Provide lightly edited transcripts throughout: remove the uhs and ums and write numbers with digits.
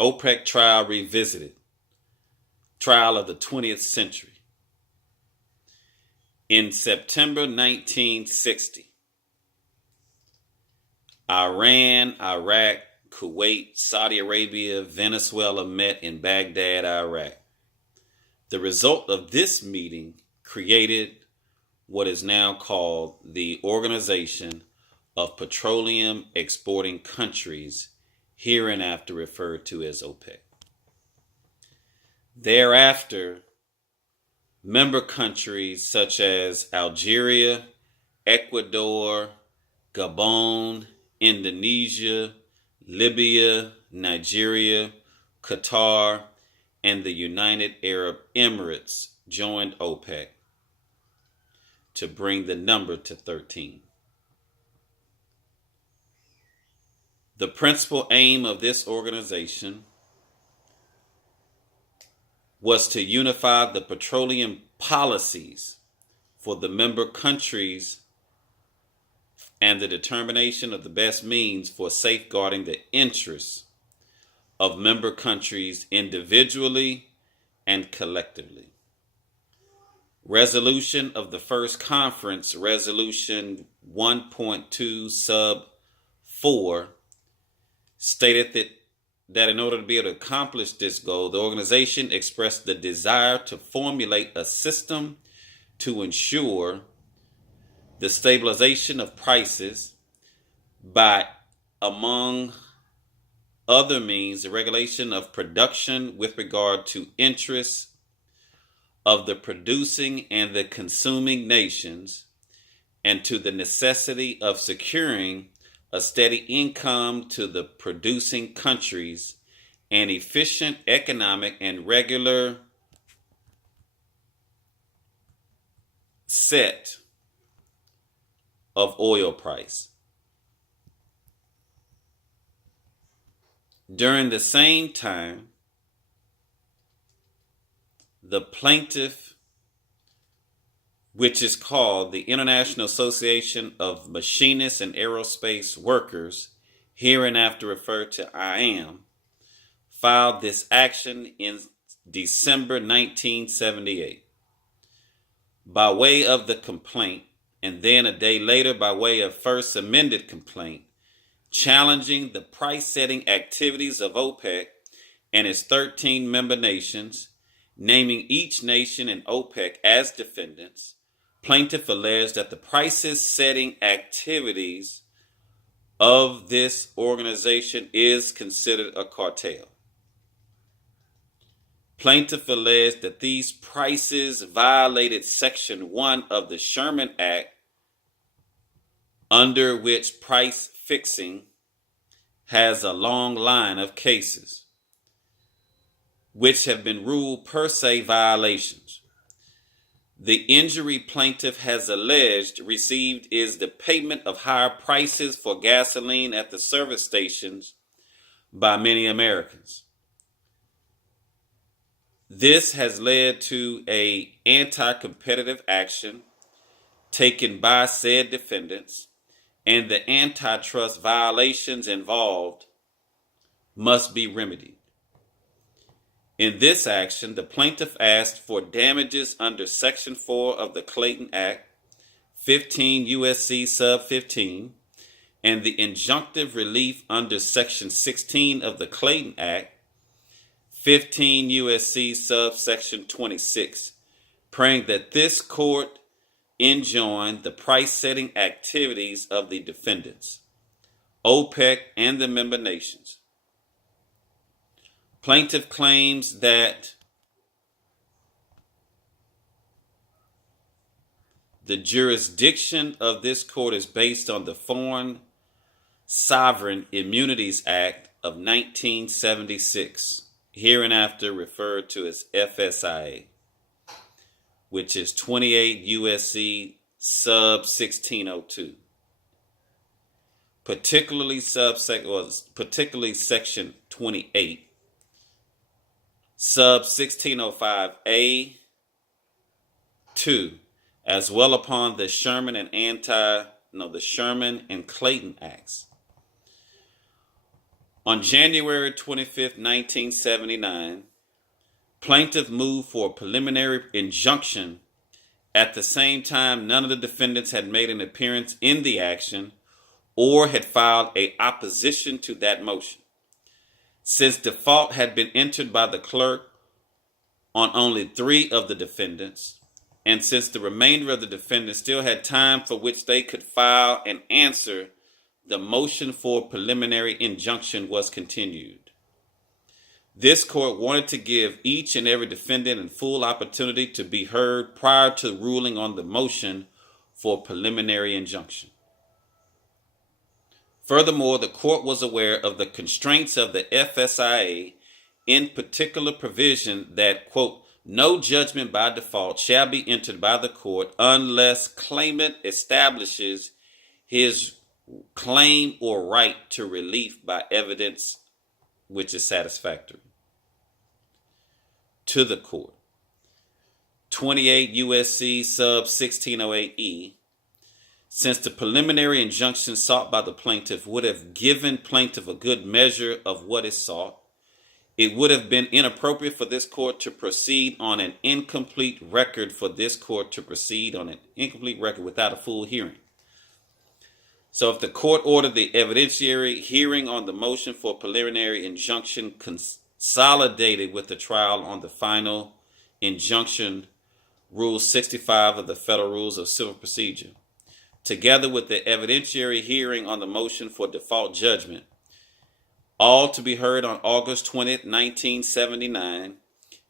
OPEC Trial Revisited, Trial of the 20th Century. In September 1960, Iran, Iraq, Kuwait, Saudi Arabia, Venezuela met in Baghdad, Iraq. The result of this meeting created what is now called the Organization of Petroleum Exporting Countries, hereinafter referred to as OPEC. Thereafter, member countries such as Algeria, Ecuador, Gabon, Indonesia, Libya, Nigeria, Qatar, and the United Arab Emirates joined OPEC to bring the number to 13. The principal aim of this organization was to unify the petroleum policies for the member countries and the determination of the best means for safeguarding the interests of member countries individually and collectively. Resolution of the first conference, Resolution 1.2 sub 4, stated that in order to be able to accomplish this goal, the organization expressed the desire to formulate a system to ensure the stabilization of prices by, among other means, the regulation of production with regard to interests of the producing and the consuming nations, and to the necessity of securing a steady income to the producing countries, and efficient economic and regular set of oil price. During the same time, the plaintiff, which is called the International Association of Machinists and Aerospace Workers, hereinafter referred to IAM, filed this action in December 1978. By way of the complaint, and then a day later by way of first amended complaint, challenging the price-setting activities of OPEC and its 13 member nations, naming each nation in OPEC as defendants, plaintiff alleged that the prices-setting activities of this organization is considered a cartel. Plaintiff alleged that these prices violated Section 1 of the Sherman Act, under which price fixing has a long line of cases, which have been ruled per se violations. The injury plaintiff has alleged received is the payment of higher prices for gasoline at the service stations by many Americans. This has led to an anti-competitive action taken by said defendants, and the antitrust violations involved must be remedied. In this action, the plaintiff asked for damages under Section 4 of the Clayton Act, 15 U.S.C. sub 15, and the injunctive relief under Section 16 of the Clayton Act, 15 U.S.C. subsection 26, praying that this court enjoin the price-setting activities of the defendants, OPEC, and the member nations. Plaintiff claims that the jurisdiction of this court is based on the Foreign Sovereign Immunities Act of 1976, hereinafter referred to as FSIA, which is 28 U.S.C. sub 1602, particularly section 28, sub 1605A 2, as well upon the Sherman and Clayton Acts. On January 25th, 1979, plaintiff moved for a preliminary injunction. At the same time, none of the defendants had made an appearance in the action or had filed an opposition to that motion. Since default had been entered by the clerk on only 3 of the defendants, and since the remainder of the defendants still had time for which they could file an answer, the motion for preliminary injunction was continued. This court wanted to give each and every defendant a full opportunity to be heard prior to ruling on the motion for preliminary injunction. Furthermore, the court was aware of the constraints of the FSIA, in particular provision that, quote, no judgment by default shall be entered by the court unless claimant establishes his claim or right to relief by evidence which is satisfactory to the court. 28 U.S.C. sub 1608E. Since the preliminary injunction sought by the plaintiff would have given plaintiff a good measure of what is sought, it would have been inappropriate for this court to proceed on an incomplete record without a full hearing. So if the court ordered the evidentiary hearing on the motion for preliminary injunction consolidated with the trial on the final injunction, Rule 65 of the Federal Rules of Civil Procedure, together with the evidentiary hearing on the motion for default judgment, all to be heard on August 20th, 1979.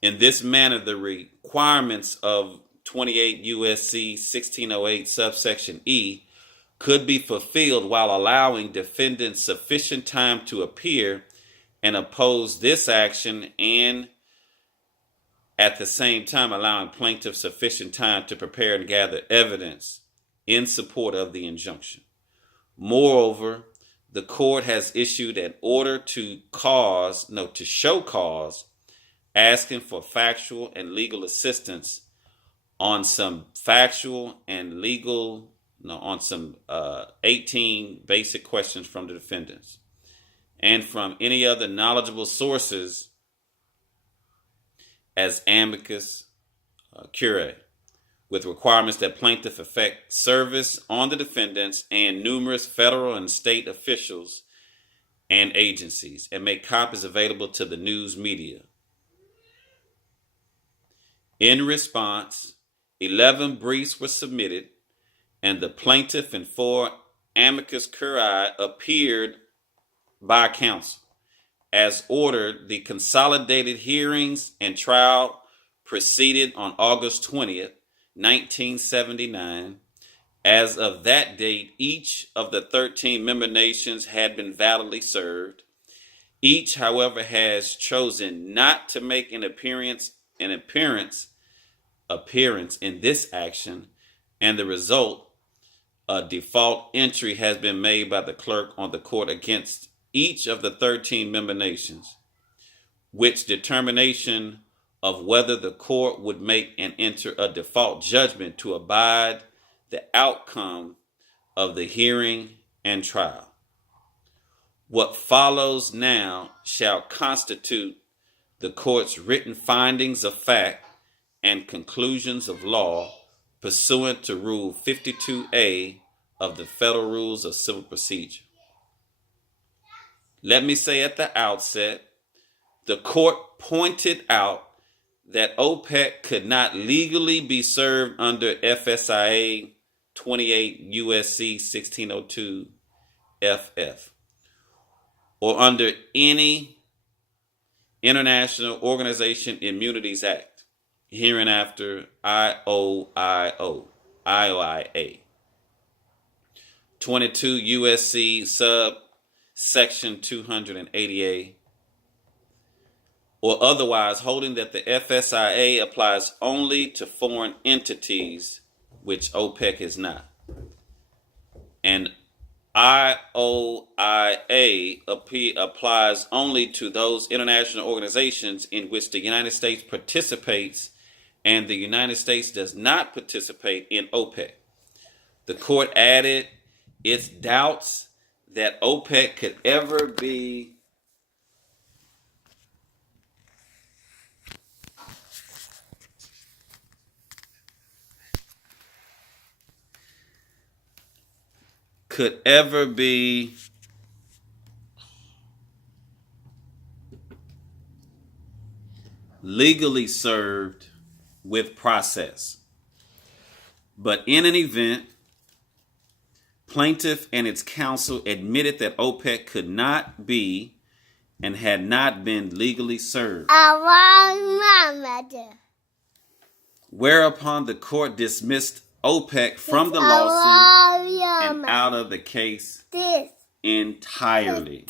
In this manner, the requirements of 28 U.S.C. 1608 subsection E could be fulfilled while allowing defendants sufficient time to appear and oppose this action, and at the same time allowing plaintiffs sufficient time to prepare and gather evidence in support of the injunction. Moreover, the court has issued an order to show cause, asking for factual and legal assistance on some 18 basic questions from the defendants and from any other knowledgeable sources as amicus curiae, with requirements that plaintiff effect service on the defendants and numerous federal and state officials and agencies, and make copies available to the news media. In response, 11 briefs were submitted, and the plaintiff and 4 amicus curiae appeared by counsel. As ordered, the consolidated hearings and trial proceeded on August 20th, 1979. As of that date, each of the 13 member nations had been validly served. Each, however, has chosen not to make an appearance in this action, and the result, a default entry has been made by the clerk on the court against each of the 13 member nations, which determination of whether the court would make and enter a default judgment to abide the outcome of the hearing and trial. What follows now shall constitute the court's written findings of fact and conclusions of law pursuant to Rule 52A of the Federal Rules of Civil Procedure. Let me say at the outset, the court pointed out that OPEC could not legally be served under FSIA 28 U.S.C. 1602 FF or under any International Organization Immunities Act, hereinafter IOIA. 22 U.S.C. sub section 280A, or otherwise holding that the FSIA applies only to foreign entities, which OPEC is not. And IOIA applies only to those international organizations in which the United States participates, and the United States does not participate in OPEC. The court added its doubts that OPEC could ever be could ever be legally served with process. But in an event, plaintiff and its counsel admitted that OPEC could not be and had not been legally served. Whereupon the court dismissed OPEC from the lawsuit and out of the case entirely.